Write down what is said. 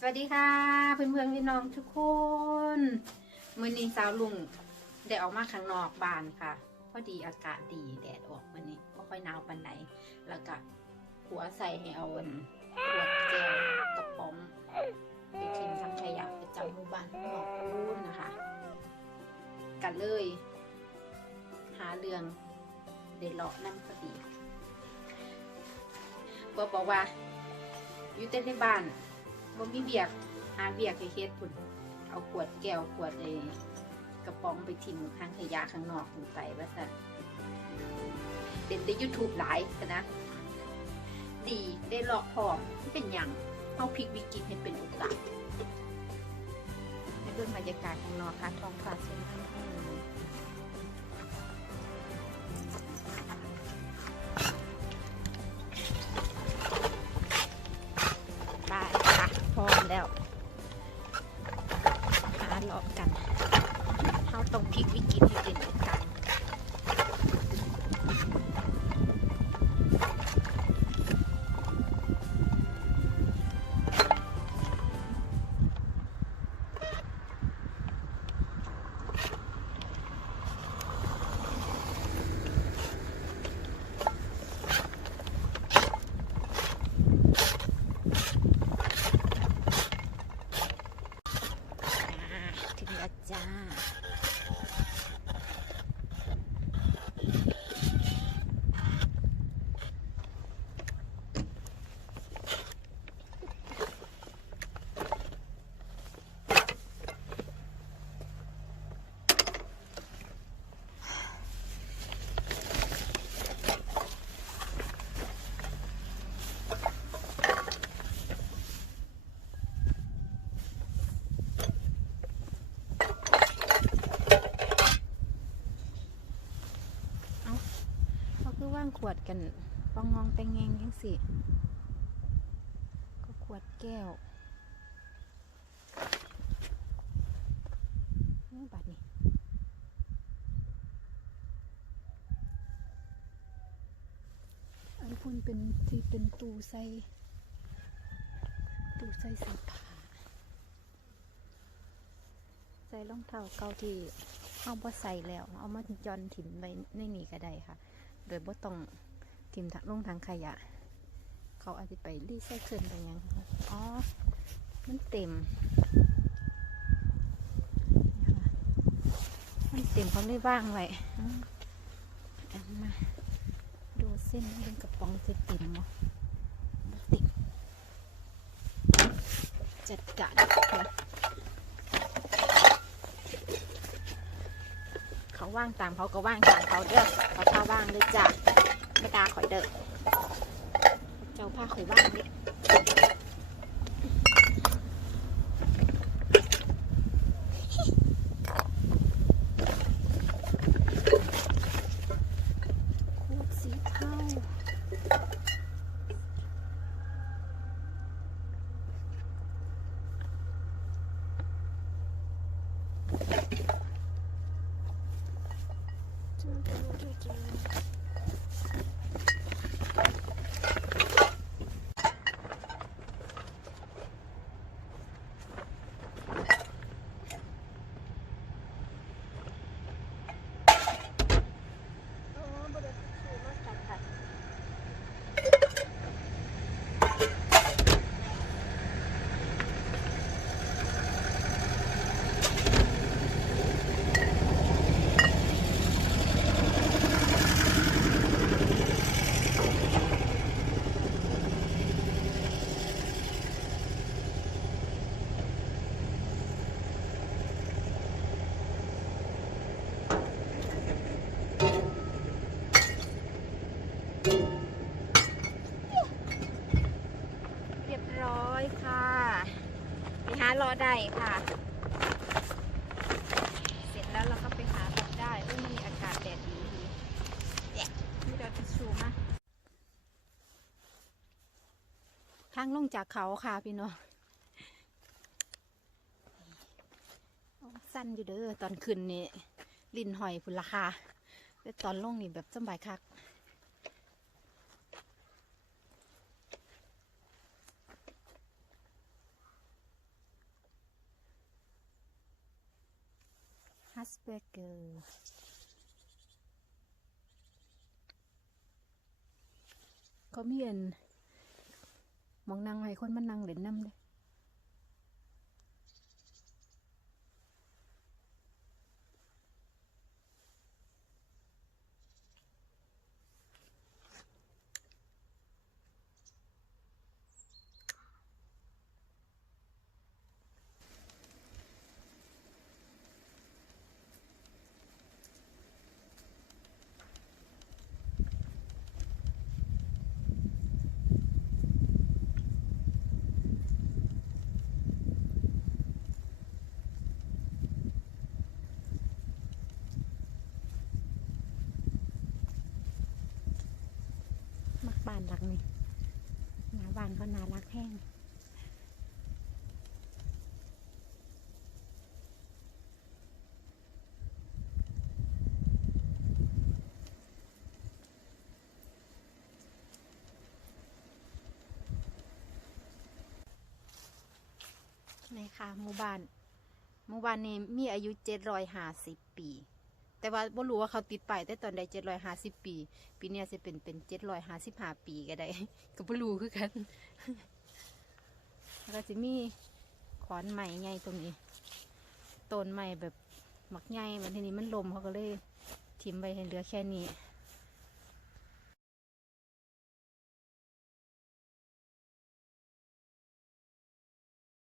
สวัสดีค่ะ เพื่อนๆพี่น้องทุกคนมือนี้สาวลุงได้ออกมาข้างนอกบ้านค่ะ พอดีอากาศดีแดดออกวันนี้ไม่ค่อยหนาวปานไหน แล้วก็หัวใส่ให้เอาอันขวดแก้วกระป๋องไปทิ้งทำขยะประจำหมู่บ้านหนอกรูนนะคะ กันเลย หาเรื่องเดเลาะนั่นพอดีเพื่อบอกว่าอยู่แต่ในบ้าน บ่มีเบียกหาเบียกให้เฮ็ดพุ่นเอาขวดแก้วขวดไอ้กระป๋องไปทิ้งข้างขยะข้างนอกพุ่นไปว่าซั่นเด่นใน YouTube หลายซะนะดีได้หลอกพร้อมเป็นหยังเอาพลิกวิกฤตให้เป็นโอกาสให้เบิ่งบรรยากาศข้างนอกค่ะท้องฟ้าสวยงาม เลาะกันเขาต้องพลิกวิกฤตให้เป็นโอกาส คือว่างขวดกันปองงองแปงแงงยังสิ ก็ขวดแก้วนี่บัดนี้อันพุ่นเป็นที่เป็นตู้ใส่ตู้ใส่เสื้อผ้าใส่รองเท้าเก่าที่เอาบ่ใส่แล้ว เอามาจอนถิ่มไว้ในนี่ก็ได้ค่ะ โดยบ่ต้องทิมทางลงทางขยะ เขาอาจจะไปรีไซเคิลไปยังอ๋อ มันเต็ม มันเต็มเขาไม่ว่างไว้มเอามาดูเส้นเป็นกระป๋องจะเต็มมั้บ่เต็มจัดการค่ะเขา ว่างตามเขาก็ว่างตามเขาเด้อเขาเข้าว่างเลยจ้ะไม่ตาขอยเด้อเจ้าผ้าข่อยว่างเนี่ย Thank you. ารอได้ค่ะ เสร็จแล้วเราก็ไปหารอได้เอ้ยมันมีอากาศแดดดีเนี่ยนี่เราจะชูมาทางลงจากเขาค่ะพี่น้องสั้นอยู่เด้อตอนขึ้นนี่ลินหอยพุ่นละค่ะแต่ตอนลงนี่แบบสบายคัก ฮัสเบเกอร์เขามีเอ็นมองนางให้คนมันนางเล่นน้ำเลยานหลังนี้หน้าบ้านก็น่ารักแห้งนี่ค่ะหมู่บ้านหมู่บ้านนี้มีอายุเจ็ดร้อยห้าสิบปี แต่ว่าบ่รู้ว่าเขาติดไปแต่ตอนใดเจ็ดร้อยห้าสิบปี ปีเนี้ยจะเป็นเป็นเจ็ดร้อยห้าสิบห้าปีก็ได้ก็บ่รู้คือกันแล้วก็จะมีขอนใหม่ใหญ่ตรงนี้ต้นใหม่แบบหมักใหญ่มันทีนี้มันลมเขาก็เลย ทิมไปให้เหลือแค่นี้